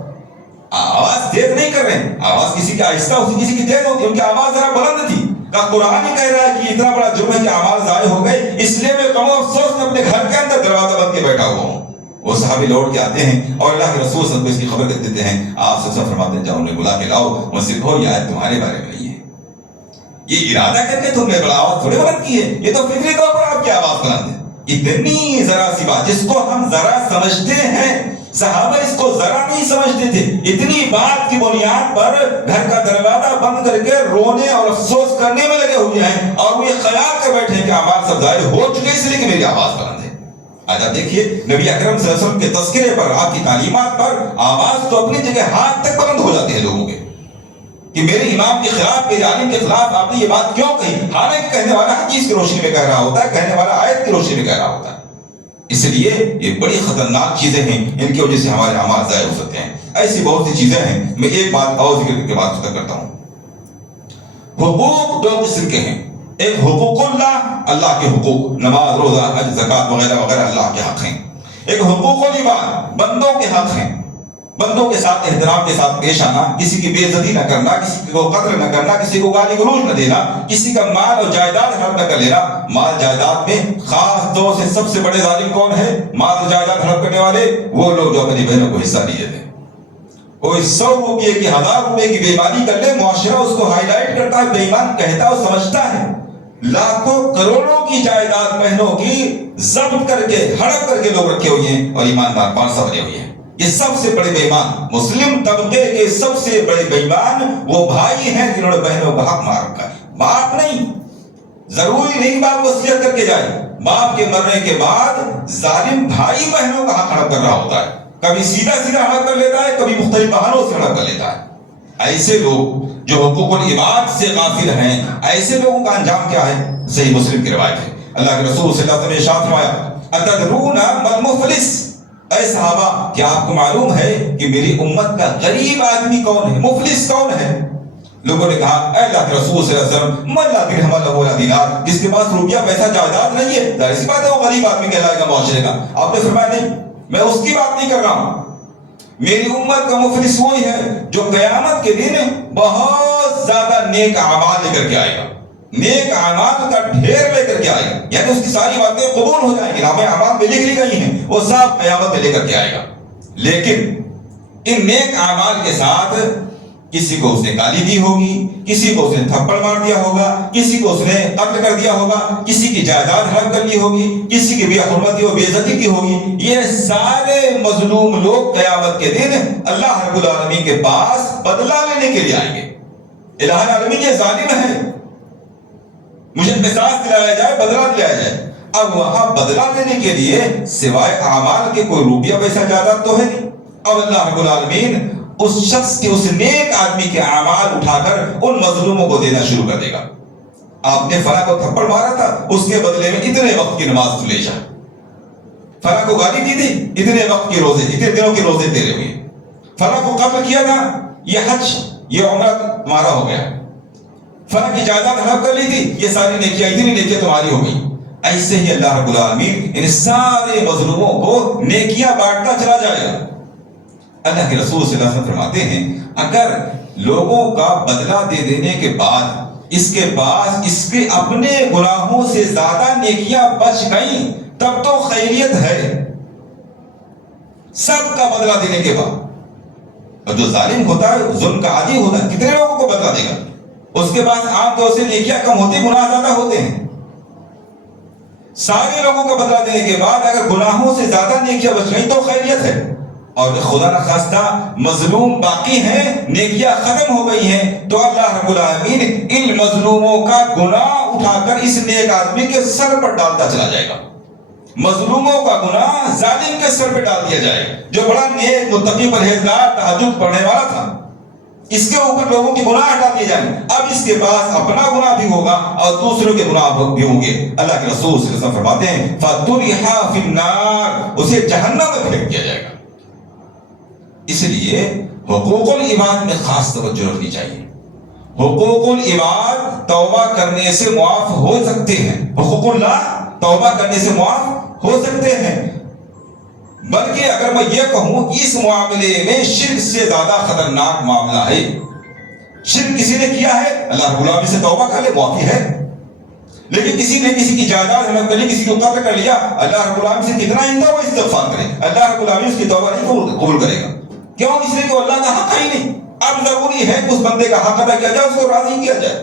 آواز تیز نہیں کر رہے ہیں، آواز کسی کی آہستہ ہوتی کسی کی تیز ہوتی، ان کی آواز ذرا بلند تھی۔ کہا قرآن ہی کہہ رہا ہے کہ اتنا بڑا جرم ہے کہ اعمال ضائع ہو گئے، اس لیے میں غم و افسوس میں اپنے گھر کے اندر دروازہ بند کے بیٹھا ہوا ہوں۔ وہ صحابی لوٹ کے آتے ہیں اور اللہ کے رسول صلی اللہ علیہ وسلم کو اس کی خبر کر دیتے ہیں۔ آپ سے فرماتے ہیں جاؤ انہیں بلا کے لاؤ، ان سے کہو یہ آیت تمہارے بارے میں نہیں ہے، یہ ارادہ کر کے تم نے بڑا آواز تھوڑے بلند کی ہے، یہ تو فطری طور پر آپ کی آواز بلند ہے۔ اتنی ذرا سی بات جس کو ہم ذرا سمجھتے ہیں صحابہ اس کو ذرا نہیں سمجھتے تھے. اتنی بات کی بنیاد پر گھر کا دروازہ بند کر کے رونے اور افسوس کرنے میں لگے ہوئے ہیں اور وہ یہ خیال کر بیٹھے ہیں کہ اعمال سب ضائع ہو چکے اس لیے کہ میری آواز بلند ہے. آج آپ دیکھیے نبی اکرم صلی اللہ علیہ وسلم کے تذکرے پر، آپ کی تعلیمات پر آواز تو اپنی جگہ ہاتھ تک بلند ہو جاتے ہیں لوگوں کے کہ میرے امام کے خلاف، میرے عالم کے خلاف آپ نے یہ بات کیوں کہی. حالانکہ کہنے والا حدیث کی روشنی میں کہہ رہا ہوتا ہے، کہنے والا آیت کی روشنی میں کہہ رہا ہوتا ہے. اس لیے یہ بڑی خطرناک چیزیں ہیں، ان کی وجہ سے ہمارے اعمال ضائع ہو سکتے ہیں. ایسی بہت سی چیزیں ہیں. میں ایک بات اور ذکر کر کے بات ختم کرتا ہوں. حقوق دو قسم کے ہیں. ایک حقوق اللہ کے حقوق، نماز، روزہ، حج، زکات وغیرہ وغیرہ اللہ کے حق ہیں. ایک حقوق العباد، بندوں کے حق ہیں. بندوں کے ساتھ احترام کے ساتھ پیش آنا، کسی کی بے عزتی نہ کرنا، کسی کو قتل نہ کرنا، کسی کو گالی گلوچ نہ دینا، کسی کا مال اور جائیداد ہڑپ نہ کر لینا. مال جائیداد میں خاص طور سے سب سے بڑے ظالم کون ہے؟ مال اور جائیداد ہڑپ کرنے والے وہ لوگ جو اپنی بہنوں کو حصہ نہیں دیتے. کوئی 100 روپے کی 1000 روپے کی بے ایمانی کر لے، معاشرہ اس کو ہائی لائٹ کرتا ہے، بے ایمان کہتا ہے اور سمجھتا ہے. لاکھوں کروڑوں کی جائیداد بہنوں کی ضبط کر کے ہڑپ کر کے لوگ رکھے ہوئے ہیں اور ایماندار پارسا بنے ہوئے ہیں. یہ سب سے بڑے بے ایمان، مسلم طبقے کے سب سے بڑے بے ایمان وہ بھائی ہیں جنہوں نے بہنوں کا حق مار رکھا ہے. باپ نہیں، ضروری نہیں باپ وصیت کر کے جائے. باپ کے مرنے کے بعد ظالم بھائی بہنوں کا حق ہڑپ کر رہا ہوتا ہے. کبھی سیدھا سیدھا ہڑپ کر لیتا ہے، کبھی مختلف بہانوں سے ہڑپ کر لیتا ہے. ایسے لوگ جو حقوق العباد سے غافل ہیں، ایسے لوگوں کا انجام کیا ہے؟ صحیح مسلم کی روایت ہے. اللہ کے رسول صلی اللہ علیہ وسلم نے ارشاد فرمایا، اتدرون ما المفلس؟ اے صحابہ، کیا آپ کو معلوم ہے کہ میری امت کا غریب آدمی کون ہے؟ مفلس کون ہے؟ لوگوں نے کہا، اے اللہ کے رسول صلی اللہ علیہ وسلم، من لا درہم له ولا دینار، جس کے پاس روپیہ پیسہ جائیداد نہیں ہے، ظاہر سی بات ہے وہ غریب آدمی کہلائے گا معاشرے کا. آپ نے فرمایا نہیں، میں اس کی بات نہیں کر رہا ہوں. میری امت کا مفلس وہی ہے جو قیامت کے دن بہت زیادہ نیک اعمال لے کر کے آئے گا. نیک اعمال کا ڈھیر لے کر کے آئے گا، یعنی اس کی ساری باتیں قبول ہو جائیں گی، نامہ اعمال میں لکھ لی گئی ہیں، وہ سب قیامت میں لے کر کے آئے گا. لیکن ان نیک اعمال کے ساتھ کسی کو اس نے گالی دی ہوگی، کسی کو اس نے تھپڑ مار دیا ہوگا، کسی کو اس نے قتل کر دیا ہوگا، کسی کی جائیداد ہڑپ کر لی ہوگی، کسی کی بے حرمتی اور بے عزتی کی ہوگی. یہ سارے مظلوم لوگ قیامت کے دن اللہ رب العالمین کے پاس بدلہ لینے کے لیے آئیں گے. الہ العالمین یہ ظالم ہے، مجھے قصاص دلایا جائے، بدلہ دلایا جائے. اب وہاں بدلہ لینے کے لیے سوائے اعمال کے کوئی روپیہ پیسہ جائیداد تو ہے نہیں. اب اللہ رب العالمین اس شخص کے، اس نیک آدمی کے اعمال اٹھا کر ان مظلوموں کو دینا شروع کر دے گا. آپ نے فلاں کو تھپڑ مارا تھا، اس کے بدلے میں اتنے وقت کی نماز تو لے جا. فلاں کو گالی دی تھی، اتنے وقت کے روزے، اتنے دنوں کے روزے تیرے ہوئے. فلاں کو قتل کیا تھا، یہ حج، یہ عمرہ تمہارا ہو گیا. فلاں کی جائیداد ہڑپ کر لی تھی، یہ ساری نیکیاں، اتنی نیکیاں تمہاری ہو گئی. ایسے ہی اللہ رب العالمین ان سارے مظلوموں کو نیکیاں بانٹتا چلا جائے گا. اللہ کے رسول صلی اللہ علیہ وسلم فرماتے ہیں، اگر لوگوں کا بدلہ دے دینے کے بعد اس کے پاس اس کے اپنے گناہوں سے زیادہ نیکیاں بچ گئیں تب تو خیریت ہے. سب کا بدلہ دینے کے بعد. اور جو ظالم ہوتا ہے، ظلم کا عادی ہوتا ہے، کتنے لوگوں کو بدلہ دے گا؟ اس کے پاس عام طور سے نیکیاں کم ہوتی، گناہ زیادہ ہوتے ہیں. سارے لوگوں کا بدلہ دینے کے بعد اگر گناہوں سے زیادہ نیکیاں بچ گئیں تو خیریت ہے. اور خدا نخواستہ مظلوم باقی ہیں، نیکیاں ختم ہو گئی ہیں، تو اللہ رب العالمین ان مظلوموں کا گناہ اٹھا کر اس نیک آدمی کے سر پر ڈالتا چلا جائے گا. مظلوموں کا گناہ ظالم کے سر پہ ڈال دیا جائے گا، جو بڑا نیک متقی پرہیزگار تہجد پڑھنے والا تھا. اس کے اوپر لوگوں کی گناہ ہٹا دیے جائیں. اب اس کے پاس اپنا گناہ بھی ہوگا اور دوسروں کے گناہ بھی ہوں گے. اللہ کے رسول صلی اللہ علیہ وسلم فرماتے ہیں، فَطُرِحَ فِي النَّارِ، اسے جہنم میں پھینک دیا جائے گا. اس لیے حقوق العباد میں خاص توجہ رکھنی چاہیے. حقوق العباد توبہ کرنے سے معاف ہو سکتے ہیں، حقوق اللہ توبہ کرنے سے معاف ہو سکتے ہیں. بلکہ اگر میں یہ کہوں اس معاملے میں شرک سے زیادہ خطرناک معاملہ ہے. شرک کسی نے کیا ہے، اللہ رب العالمین سے توبہ کر لے، معافی ہے. لیکن کسی نے کسی کی جائیداد ہڑپ کر لی، کسی کو قتل کر لیا، اللہ رب العالمین سے کتنا اندھا وہ استغفار کرے، اللہ رب العالمین اس کی توبہ نہیں قبول کرے گا. کیوں؟ اس لیے کہ اللہ کا حق ہی نہیں. اب ضروری ہے کہ اس بندے کا حق ادا کیا جائے، اس کو راضی کیا جائے.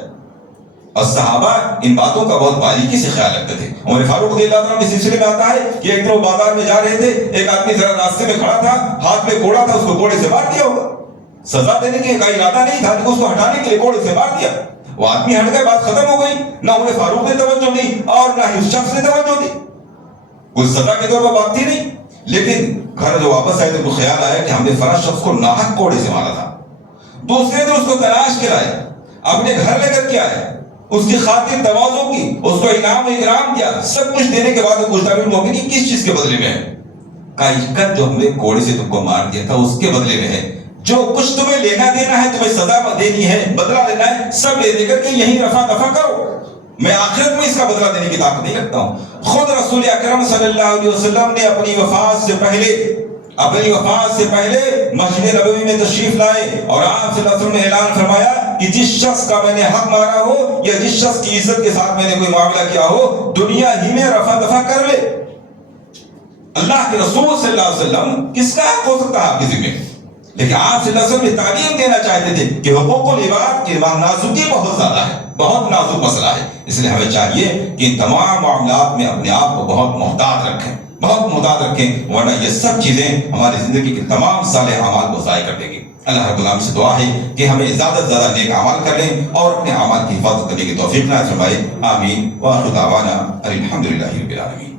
اور صحابہ ان باتوں کا بہت باریکی سے خیال رکھتے تھے. عمر فاروق رضی اللہ عنہ کے سلسلے میں آتا ہے کہ ایک دن وہ بازار میں جا رہے تھے, ایک آدمی ذرا راستے میں کھڑا تھا, ہاتھ میں کوڑا تھا, اس کو کوڑے سے مار دیا ہوگا. سزا دینے کی کا ارادہ نہیں تھا, لیکن اس کو ہٹانے کے لیے کوڑے سے مار دیا. وہ آدمی ہٹ گئے, بات ختم ہو گئی. نہ عمر فاروق نے توجہ دی اور نہ ہی اس شخص نے توجہ دی. کوئی سزا کے طور پر بات تھی نہیں. لیکن گھر جو واپس آئے تو ان کو خیال آیا کہ ہم نے فلاں شخص کو ناحق کوڑے سے مارا تھا. دوسرے دن اس کو تلاش کے لائے, اپنے گھر لے کر کے آئے, اس کی خاطر تواضع کی, اس کو انعام و اکرام کیا. سب کچھ دینے کے بعد پوچھتا بھی مومن کی کس چیز کے بدلے میں ہے؟ کہا جو ہم نے کوڑے سے تم کو مار دیا تھا اس کے بدلے میں ہے. جو کچھ تمہیں لینا دینا ہے, تمہیں سزا دینی ہے, بدلہ لینا ہے, سب لے دے کر کے یہیں رفع دفع کرو. میں آخرت میں اس کا بدلہ دینے کی طاقت نہیں رکھتا ہوں. خود رسول اکرم صلی اللہ علیہ وسلم نے اپنی وفات سے پہلے مسجد نبوی میں تشریف لائے اور آپ صلی اللہ علیہ وسلم نے اعلان فرمایا کہ جس شخص کا میں نے حق مارا ہو یا جس شخص کی عزت کے ساتھ میں نے کوئی معاملہ کیا ہو, دنیا ہی میں رفع دفع کر لے. اللہ کے رسول صلی اللہ علیہ وسلم کس کا حق ہو سکتا ہے آپ کے ذمہ؟ لیکن آپ صلی اللہ علیہ وسلم نے تعلیم دینا چاہتے تھے کہ حقوق العباد کی نازکی بہت زیادہ ہے, بہت نازک مسئلہ ہے. اس لیے ہمیں چاہیے کہ ان تمام معاملات میں اپنے آپ کو بہت محتاط رکھیں, ورنہ یہ سب چیزیں ہماری زندگی کے تمام صالح اعمال کو ضائع کر دیں گی. اللہ رب العالمین سے دعا ہے کہ ہمیں زیادہ سے زیادہ نیک اعمال کر لیں اور اپنے اعمال کی حفاظت کرنے کی توفیق نصیب فرمائے. آمین. وآخر دعوانا الحمدللہ رب العالمین.